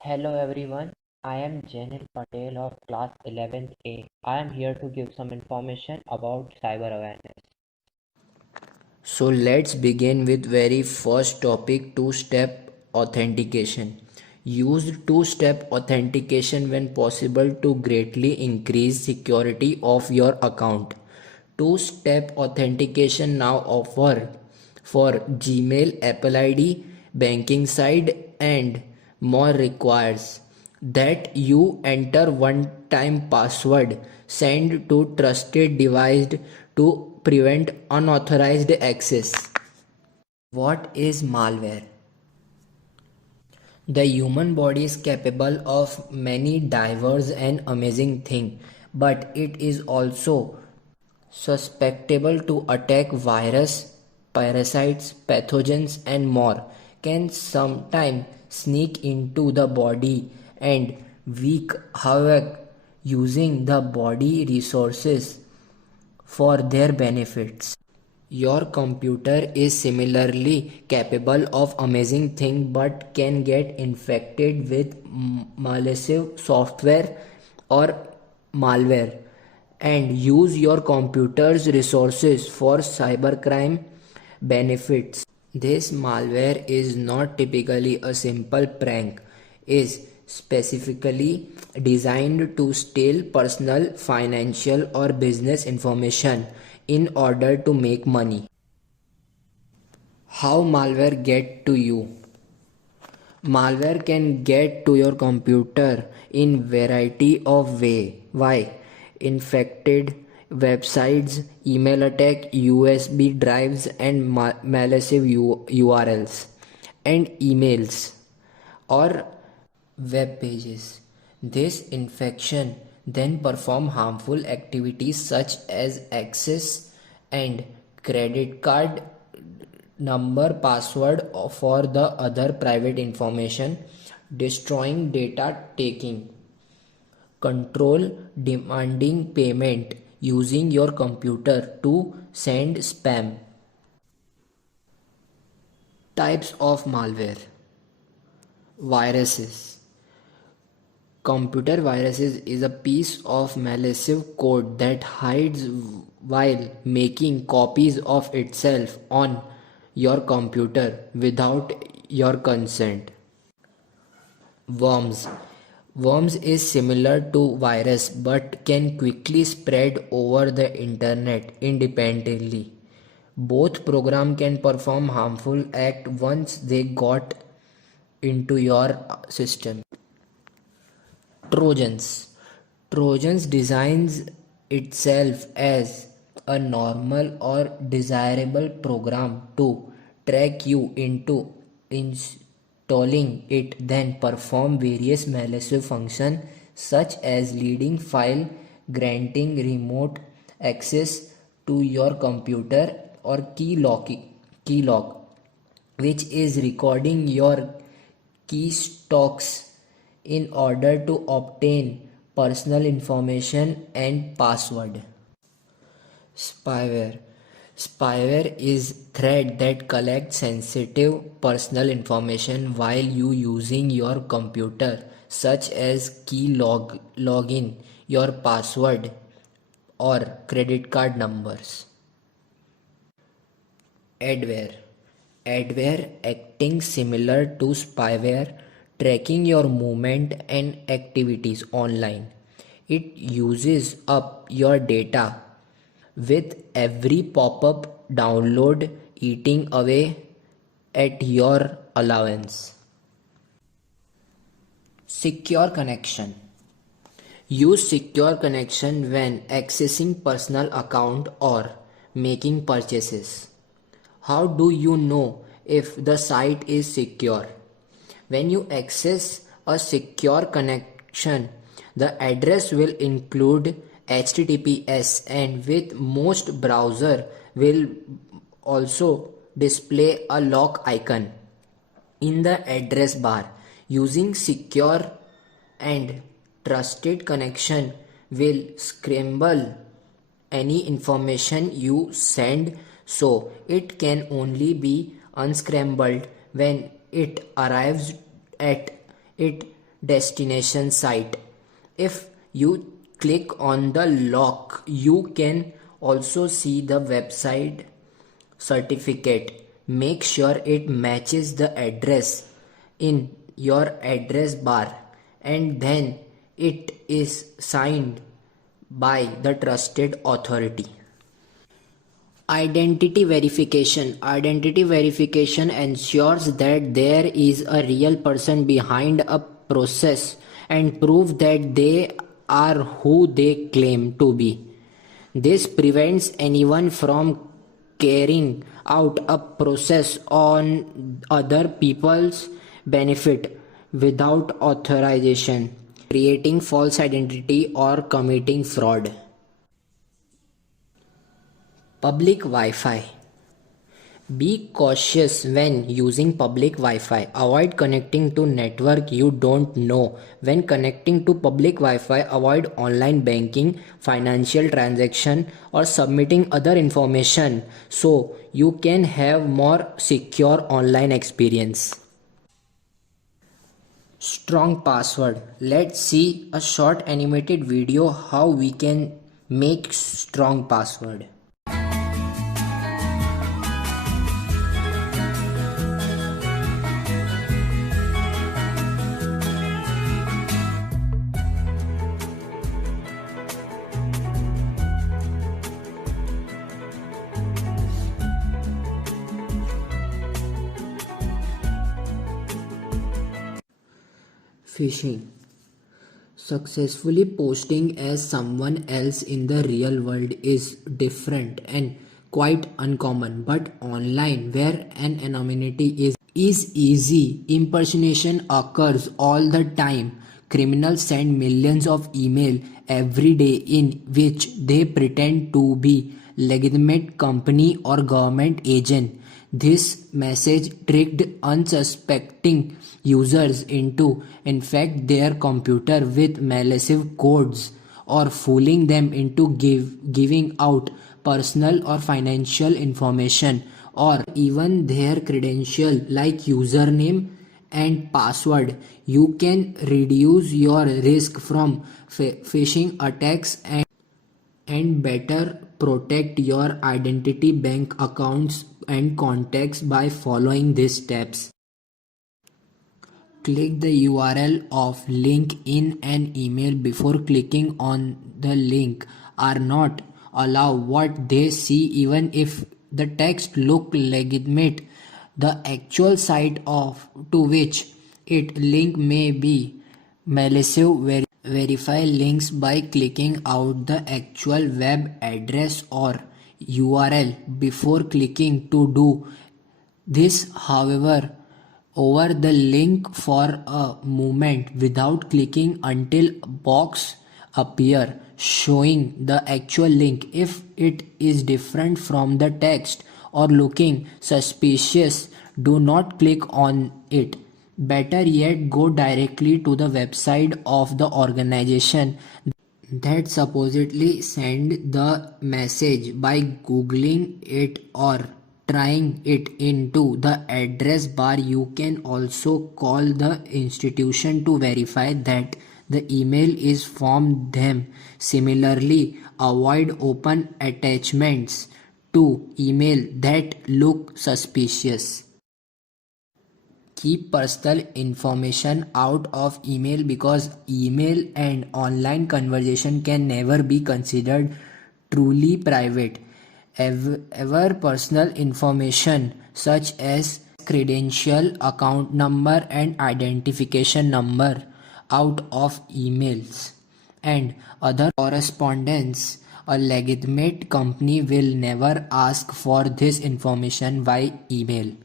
Hello everyone, I am Janil Patel of class 11th A. I am here to give some information about cyber awareness. So let's begin with very first topic, two-step authentication. Use two-step authentication when possible to greatly increase security of your account. Two-step authentication now offer for Gmail, Apple ID, banking site and more requires that you enter one-time password sent to trusted device to prevent unauthorized access. What is malware? The human body is capable of many diverse and amazing things, but it is also susceptible to attack virus, parasites, pathogens and more can sometimes sneak into the body and wreak havoc using the body resources for their benefits. Your computer is similarly capable of amazing things but can get infected with malicious software or malware and use your computer's resources for cybercrime benefits. This malware is not typically a simple prank, is specifically designed to steal personal, financial or business information in order to make money. How malware get to you? Malware can get to your computer in variety of way. Why? Infected websites, email attack, USB drives and malicious URLs and emails or web pages. This infection then perform harmful activities such as access and credit card number password for the other private information, destroying data, taking control, demanding payment, using your computer to send spam. Types of malware. Viruses. Computer viruses is a piece of malicious code that hides while making copies of itself on your computer without your consent. Worms. Worms is similar to virus but can quickly spread over the internet independently. Both program can perform harmful act once they got into your system. Trojans. Trojans designs itself as a normal or desirable program to track you into installing it, then perform various malicious functions such as leading file, granting remote access to your computer or key lock, which is recording your keystrokes in order to obtain personal information and password. Spyware. Spyware is threat that collects sensitive personal information while you using your computer, such as login, your password or credit card numbers. Adware. Adware acting similar to spyware, tracking your movement and activities online. It uses up your data with every pop-up download eating away at your allowance. Secure connection. Use secure connection when accessing personal account or making purchases. How do you know if the site is secure? When you access a secure connection, the address will include HTTPS and with most browser will also display a lock icon in the address bar. Using secure and trusted connection will scramble any information you send, so it can only be unscrambled when it arrives at its destination site. If you click on the lock, you can also see the website certificate. Make sure it matches the address in your address bar, and then it is signed by the trusted authority. Identity verification. Identity verification ensures that there is a real person behind a process and prove that they are who they claim to be. This prevents anyone from carrying out a process on other people's benefit without authorization, creating false identity or committing fraud. Public Wi-Fi. Be cautious when using public Wi-Fi. Avoid connecting to network you don't know. When connecting to public Wi-Fi, avoid online banking, financial transaction, or submitting other information so you can have more secure online experience. Strong password. Let's see a short animated video how we can make strong password. Phishing. Successfully posting as someone else in the real world is different and quite uncommon, but online, where an anonymity is easy, impersonation occurs all the time. Criminals send millions of emails every day in which they pretend to be legitimate company or government agent. This message tricked unsuspecting users into infect their computer with malicious codes or fooling them into giving out personal or financial information or even their credential like username and password. You can reduce your risk from phishing attacks and better protect your identity, bank accounts, and contacts by following these steps. Click the URL of link in an email before clicking on the link. Are not allow what they see even if the text look legitimate. The actual site of to which it link may be malicious. Verify links by clicking out the actual web address or URL before clicking to do this. However, over the link for a moment without clicking until a box appear showing the actual link. If it is different from the text or looking suspicious, do not click on it. Better yet, go directly to the website of the organization that supposedly sent the message by googling it or trying it into the address bar. You can also call the institution to verify that the email is from them. Similarly, avoid open attachments to email that look suspicious. Keep personal information out of email because email and online conversation can never be considered truly private. Ever personal information such as credential, account number, and identification number out of emails and other correspondence. A legitimate company will never ask for this information by email.